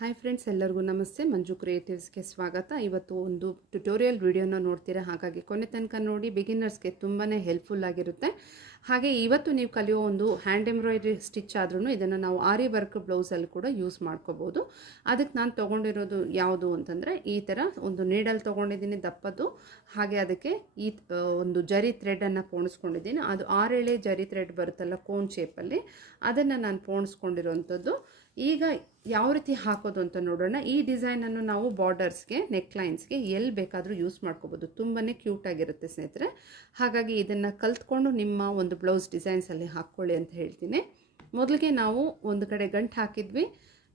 Hi friends, ಎಲ್ಲರಿಗೂ ನಮಸ್ತೆ. ಮಂಜು ಕ್ರಿಯೇಟಿವ್ಸ್ಗೆ ಸ್ವಾಗತ. ಇವತ್ತು ಒಂದು ಟ್ಯುಟೋರಿಯಲ್ ವಿಡಿಯೋನ ನೋಡ್ತೀರಾ, ಹಾಗಾಗಿ ಕೊನೆ ತನಕ ನೋಡಿ. ಬಿಗಿನರ್ಸ್ಗೆ ತುಂಬಾ ಹೆಲ್ಪ್ಫುಲ್ ಆಗಿರುತ್ತೆ. ಹಾಗೆ ಇವತ್ತು ನೀವು ಕಲಿಯೋ ಒಂದು ಹ್ಯಾಂಡ್ ಎಂಬ್ರಾಯ್ಡ್ರಿ ಸ್ಟಿಚ್ ಆದ್ರೂ ಇದನ್ನು ನಾವು ಆರಿ ವರ್ಕ್ ಬ್ಲೌಸಲ್ಲಿ ಕೂಡ ಯೂಸ್ ಮಾಡ್ಕೋಬೋದು. ಅದಕ್ಕೆ ನಾನು ತೊಗೊಂಡಿರೋದು ಯಾವುದು ಅಂತಂದರೆ, ಈ ಥರ ಒಂದು ನೀಡಲ್ ತೊಗೊಂಡಿದ್ದೀನಿ ದಪ್ಪದ್ದು. ಹಾಗೆ ಅದಕ್ಕೆ ಈ ಒಂದು ಜರಿ ಥ್ರೆಡನ್ನು ಪೋಣಿಸ್ಕೊಂಡಿದ್ದೀನಿ. ಅದು 6 ಎಳೆ ಜರಿ ಥ್ರೆಡ್ ಬರುತ್ತಲ್ಲ ಕೋನ್ ಶೇಪಲ್ಲಿ, ಅದನ್ನು ನಾನು ಪೋಣಿಸ್ಕೊಂಡಿರೋವಂಥದ್ದು. ಈಗ ಯಾವ ರೀತಿ ಹಾಕೋದು ಅಂತ ನೋಡೋಣ. ಈ ಡಿಸೈನನ್ನು ನಾವು ಬಾರ್ಡರ್ಸ್ಗೆ, ನೆಕ್ಲೈನ್ಸ್ಗೆ ಎಲ್ಲಿ ಬೇಕಾದರೂ ಯೂಸ್ ಮಾಡ್ಕೋಬೋದು. ತುಂಬಾ ಕ್ಯೂಟಾಗಿರುತ್ತೆ ಸ್ನೇಹಿತರೆ. ಹಾಗಾಗಿ ಇದನ್ನು ಕಲ್ತ್ಕೊಂಡು ನಿಮ್ಮ ಒಂದು ಬ್ಲೌಸ್ ಡಿಸೈನ್ಸಲ್ಲಿ ಹಾಕ್ಕೊಳ್ಳಿ ಅಂತ ಹೇಳ್ತೀನಿ. ಮೊದಲಿಗೆ ನಾವು ಒಂದು ಕಡೆ ಗಂಟು ಹಾಕಿದ್ವಿ.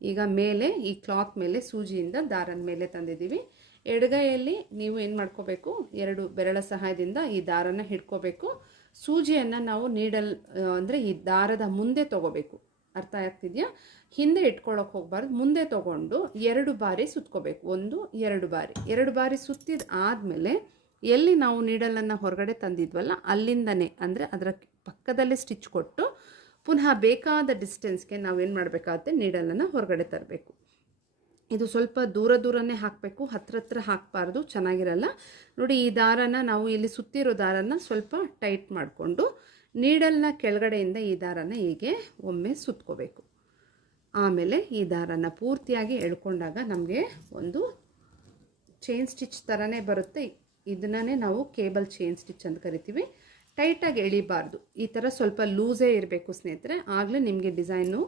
ಈಗ ಮೇಲೆ ಈ ಕ್ಲಾತ್ ಮೇಲೆ ಸೂಜಿಯಿಂದ ದಾರದ ಮೇಲೆ ತಂದಿದ್ದೀವಿ. ಎಡಗೈಯಲ್ಲಿ ನೀವು ಏನು ಮಾಡ್ಕೋಬೇಕು, 2 ಬೆರಳ ಸಹಾಯದಿಂದ ಈ ದಾರನ ಹಿಡ್ಕೋಬೇಕು. ಸೂಜಿಯನ್ನು ನಾವು ನೀಡಲ್ ಅಂದರೆ ಈ ದಾರದ ಮುಂದೆ ತೊಗೋಬೇಕು. ಅರ್ಥ ಆಗ್ತಿದೆಯಾ? ಹಿಂದೆ ಇಟ್ಕೊಳ್ಳೋಕೆ ಹೋಗಬಾರ್ದು, ಮುಂದೆ ತೊಗೊಂಡು 2 ಬಾರಿ ಸುತ್ಕೋಬೇಕು. 1 2 ಬಾರಿ 2 ಬಾರಿ ಸುತ್ತಿದ ಆದಮೇಲೆ ಎಲ್ಲಿ ನಾವು ನೀಡಲನ್ನು ಹೊರಗಡೆ ತಂದಿದ್ವಲ್ಲ ಅಲ್ಲಿಂದನೇ, ಅಂದರೆ ಅದರ ಪಕ್ಕದಲ್ಲೇ ಸ್ಟಿಚ್ ಕೊಟ್ಟು ಪುನಃ ಬೇಕಾದ ಡಿಸ್ಟೆನ್ಸ್ಗೆ ನಾವೇನು ಮಾಡಬೇಕಾಗುತ್ತೆ, ನೀಡಲನ್ನು ಹೊರಗಡೆ ತರಬೇಕು. ಇದು ಸ್ವಲ್ಪ ದೂರನೇ ಹಾಕಬೇಕು, ಹತ್ರ ಹಾಕಬಾರ್ದು, ಚೆನ್ನಾಗಿರಲ್ಲ. ನೋಡಿ, ಈ ದಾರನ ನಾವು ಇಲ್ಲಿ ಸುತ್ತಿರೋ ದಾರನ ಸ್ವಲ್ಪ ಟೈಟ್ ಮಾಡಿಕೊಂಡು ನೀಡಲ್ನ ಕೆಳಗಡೆಯಿಂದ ಈ ದಾರನ ಹೀಗೆ ಒಮ್ಮೆ ಸುತ್ಕೋಬೇಕು. ಆಮೇಲೆ ಈ ದಾರನ ಪೂರ್ತಿಯಾಗಿ ಎಳ್ಕೊಂಡಾಗ ನಮಗೆ ಒಂದು ಚೈನ್ ಸ್ಟಿಚ್ ಥರನೇ ಬರುತ್ತೆ. ಇದನ್ನೇ ನಾವು ಕೇಬಲ್ ಚೈನ್ ಸ್ಟಿಚ್ ಅಂತ ಕರಿತೀವಿ. ಟೈಟಾಗಿ ಎಳಿಬಾರ್ದು, ಈ ಥರ ಸ್ವಲ್ಪ ಲೂಸೇ ಇರಬೇಕು ಸ್ನೇಹಿತರೆ, ಆಗಲೇ ನಿಮಗೆ ಡಿಸೈನು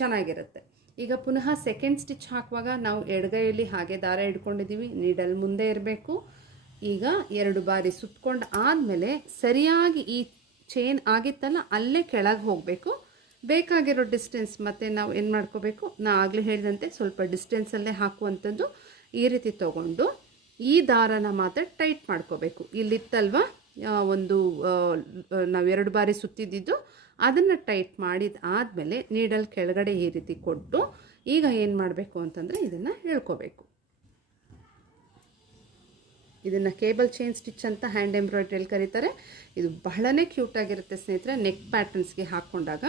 ಚೆನ್ನಾಗಿರುತ್ತೆ. ಈಗ ಪುನಃ ಸೆಕೆಂಡ್ ಸ್ಟಿಚ್ ಹಾಕುವಾಗ ನಾವು ಎಡಗೈಯಲ್ಲಿ ಹಾಗೆ ದಾರ ಇಟ್ಕೊಂಡಿದ್ದೀವಿ, ನೀಡಲ್ ಮುಂದೆ ಇರಬೇಕು. ಈಗ 2 ಬಾರಿ ಸುತ್ಕೊಂಡು ಆದಮೇಲೆ ಸರಿಯಾಗಿ ಈ ಚೈನ್ ಆಗಿತ್ತಲ್ಲ ಅಲ್ಲೇ ಕೆಳಗೆ ಹೋಗಬೇಕು. ಬೇಕಾಗಿರೋ ಡಿಸ್ಟೆನ್ಸ್ ಮತ್ತು ನಾವು ಏನು ಮಾಡ್ಕೋಬೇಕು, ನಾ ಆಗಲೇ ಹೇಳಿದಂತೆ ಸ್ವಲ್ಪ ಡಿಸ್ಟೆನ್ಸಲ್ಲೇ ಹಾಕುವಂಥದ್ದು. ಈ ರೀತಿ ತೊಗೊಂಡು ಈ ದಾರನ ಮಾತ್ರ ಟೈಟ್ ಮಾಡ್ಕೋಬೇಕು. ಇಲ್ಲಿತ್ತಲ್ವ ಒಂದು ನಾವು 2 ಬಾರಿ ಸುತ್ತಿದ್ದು, ಅದನ್ನು ಟೈಟ್ ಮಾಡಿದ ಆದಮೇಲೆ ನೀಡಲ್ ಕೆಳಗಡೆ ಈ ರೀತಿ ಕೊಟ್ಟು ಈಗ ಏನು ಮಾಡಬೇಕು ಅಂತಂದರೆ ಇದನ್ನು ಎಳ್ಕೋಬೇಕು. ಇದನ್ನು ಕೇಬಲ್ ಚೈನ್ ಸ್ಟಿಚ್ ಅಂತ ಹ್ಯಾಂಡ್ ಎಂಬ್ರಾಯ್ಡ್ರಿಯಲ್ಲಿ ಕರೀತಾರೆ. ಇದು ಬಹಳನೇ ಕ್ಯೂಟಾಗಿರುತ್ತೆ ಸ್ನೇಹಿತರೆ. ನೆಕ್ ಪ್ಯಾಟರ್ನ್ಸ್ಗೆ ಹಾಕ್ಕೊಂಡಾಗ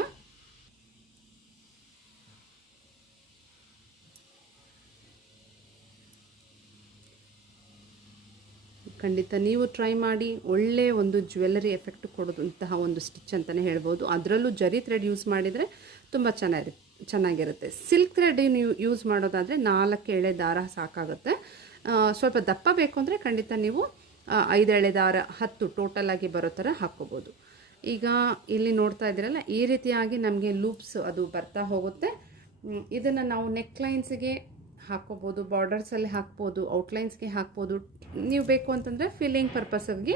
ಖಂಡಿತ ನೀವು ಟ್ರೈ ಮಾಡಿ. ಒಳ್ಳೆಯ ಒಂದು ಜ್ಯುವೆಲ್ಲರಿ ಎಫೆಕ್ಟ್ ಕೊಡೋದಂತಹ ಒಂದು ಸ್ಟಿಚ್ ಅಂತಲೇ ಹೇಳ್ಬೋದು. ಅದರಲ್ಲೂ ಜರಿ ಥ್ರೆಡ್ ಯೂಸ್ ಮಾಡಿದರೆ ತುಂಬ ಚೆನ್ನಾಗಿರುತ್ತೆ. ಸಿಲ್ಕ್ ಥ್ರೆಡ್ ನೀವು ಯೂಸ್ ಮಾಡೋದಾದರೆ 4 ಎಳೆ ದಾರ ಸಾಕಾಗುತ್ತೆ. ಸ್ವಲ್ಪ ದಪ್ಪ ಬೇಕು ಅಂದರೆ ಖಂಡಿತ ನೀವು 5 ಎಳೆ ದಾರ 10 ಟೋಟಲಾಗಿ ಬರೋ ಥರ ಹಾಕ್ಕೋಬೋದು. ಈಗ ಇಲ್ಲಿ ನೋಡ್ತಾ ಇದ್ದೀರಲ್ಲ, ಈ ರೀತಿಯಾಗಿ ನಮಗೆ ಲೂಪ್ಸ್ ಅದು ಬರ್ತಾ ಹೋಗುತ್ತೆ. ಇದನ್ನು ನಾವು ನೆಕ್ಲೈನ್ಸ್ಗೆ ಹಾಕ್ಕೋಬೋದು, ಬಾರ್ಡರ್ಸಲ್ಲಿ ಹಾಕ್ಬೋದು, ಔಟ್ಲೈನ್ಸ್ಗೆ ಹಾಕ್ಬೋದು. ನೀವು ಬೇಕು ಅಂತಂದರೆ ಫಿಲ್ಲಿಂಗ್ ಪರ್ಪಸ್ಗೆ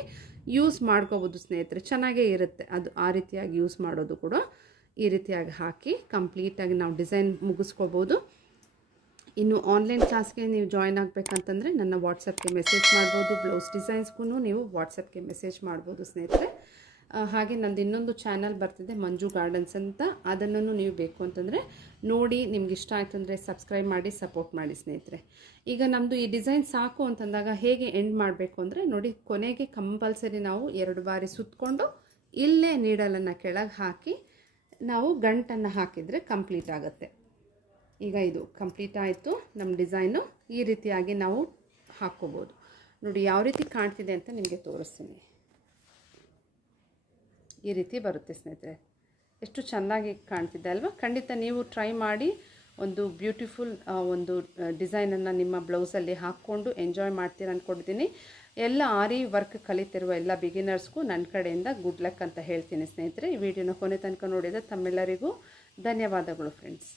ಯೂಸ್ ಮಾಡ್ಕೋಬೋದು ಸ್ನೇಹಿತರೆ, ಚೆನ್ನಾಗೇ ಇರುತ್ತೆ ಅದು. ಆ ರೀತಿಯಾಗಿ ಯೂಸ್ ಮಾಡೋದು ಕೂಡ ಈ ರೀತಿಯಾಗಿ ಹಾಕಿ ಕಂಪ್ಲೀಟಾಗಿ ನಾವು ಡಿಸೈನ್ ಮುಗಿಸ್ಕೋಬೋದು. ಇನ್ನು ಆನ್ಲೈನ್ ಕ್ಲಾಸ್ಗೆ ನೀವು ಜಾಯ್ನ್ ಆಗಬೇಕಂತಂದರೆ ನನ್ನ ವಾಟ್ಸಪ್ಗೆ ಮೆಸೇಜ್ ಮಾಡ್ಬೋದು. ಬ್ಲೌಸ್ ಡಿಸೈನ್ಸ್ಗೂ ನೀವು ವಾಟ್ಸಪ್ಗೆ ಮೆಸೇಜ್ ಮಾಡ್ಬೋದು ಸ್ನೇಹಿತರೆ. ಹಾಗೆ ನಂದು ಇನ್ನೊಂದು ಚಾನಲ್ ಬರ್ತಿದೆ, ಮಂಜು ಗಾರ್ಡನ್ಸ್ ಅಂತ. ಅದನ್ನು ನೀವು ಬೇಕು ಅಂತಂದರೆ ನೋಡಿ, ನಿಮ್ಗೆ ಇಷ್ಟ ಆಯಿತು ಅಂದರೆ ಸಬ್ಸ್ಕ್ರೈಬ್ ಮಾಡಿ, ಸಪೋರ್ಟ್ ಮಾಡಿ ಸ್ನೇಹಿತರೆ. ಈಗ ನಮ್ಮದು ಈ ಡಿಸೈನ್ ಸಾಕು ಅಂತಂದಾಗ ಹೇಗೆ ಎಂಡ್ ಮಾಡಬೇಕು ಅಂದರೆ ನೋಡಿ, ಕೊನೆಗೆ ಕಂಪಲ್ಸರಿ ನಾವು 2 ಬಾರಿ ಸುತ್ತಕೊಂಡು ಇಲ್ಲೇ ನೀಡಲನ್ನು ಕೆಳಗೆ ಹಾಕಿ ನಾವು ಗಂಟನ್ನು ಹಾಕಿದರೆ ಕಂಪ್ಲೀಟ್ ಆಗುತ್ತೆ. ಈಗ ಇದು ಕಂಪ್ಲೀಟ್ ಆಯಿತು ನಮ್ಮ ಡಿಸೈನು. ಈ ರೀತಿಯಾಗಿ ನಾವು ಹಾಕ್ಕೋಬೋದು. ನೋಡಿ ಯಾವ ರೀತಿ ಕಾಣ್ತಿದೆ ಅಂತ ನಿಮಗೆ ತೋರಿಸ್ತೀನಿ. ಈ ರೀತಿ ಬರುತ್ತೆ ಸ್ನೇಹಿತರೆ. ಎಷ್ಟು ಚೆನ್ನಾಗಿ ಕಾಣ್ತಿದೆ ಅಲ್ವಾ? ಖಂಡಿತ ನೀವು ಟ್ರೈ ಮಾಡಿ. ಒಂದು ಬ್ಯೂಟಿಫುಲ್ ಒಂದು ಡಿಸೈನನ್ನು ನಿಮ್ಮ ಬ್ಲೌಸಲ್ಲಿ ಹಾಕ್ಕೊಂಡು ಎಂಜಾಯ್ ಮಾಡ್ತೀರ ಅಂದ್ಕೊಂಡಿದ್ದೀನಿ. ಎಲ್ಲ ಆರಿ ವರ್ಕ್ ಕಲಿತಿರುವ ಎಲ್ಲ ಬಿಗಿನರ್ಸ್ಗೂ ನನ್ನ ಕಡೆಯಿಂದ ಗುಡ್ ಲಕ್ ಅಂತ ಹೇಳ್ತೀನಿ ಸ್ನೇಹಿತರೆ. ಈ ವಿಡಿಯೋನ ಕೊನೆ ತನಕ ನೋಡಿದ ತಮ್ಮೆಲ್ಲರಿಗೂ ಧನ್ಯವಾದಗಳು ಫ್ರೆಂಡ್ಸ್.